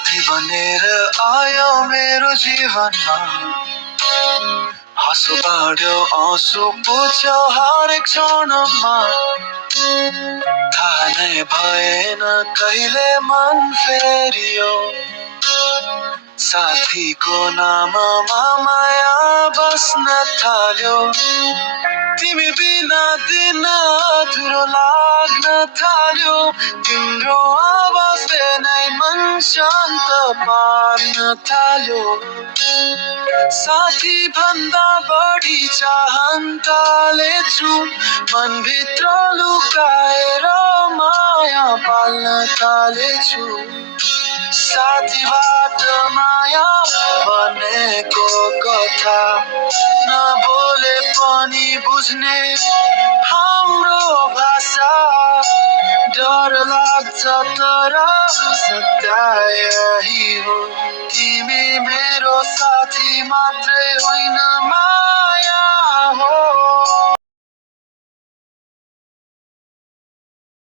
साथी बनेर आयो मेरो जीवनमा हाँसो बाँड्यो आँसु पुछ्यो हरेक क्षणमा थाहा नै भएन कहिले मन फेरियो साथीको नाममा माया बस्न थाल्यो तिमी बिना दिन अधुरो लाग्न थाल्यो तिम्रो आवाजले नै मन शान्त पार्न थाल्यो साथी भन्दा बढी चाहन्ताले छु मनभित्र लुकाएर माया पाल्न थालेछु साथीबाट माया बनेको कथा नबोले पनि बुझ्ने हाम्रो भाषा डर लाग्छ तर सत्य यही हो तिमी मेरो साथी मात्रै होइन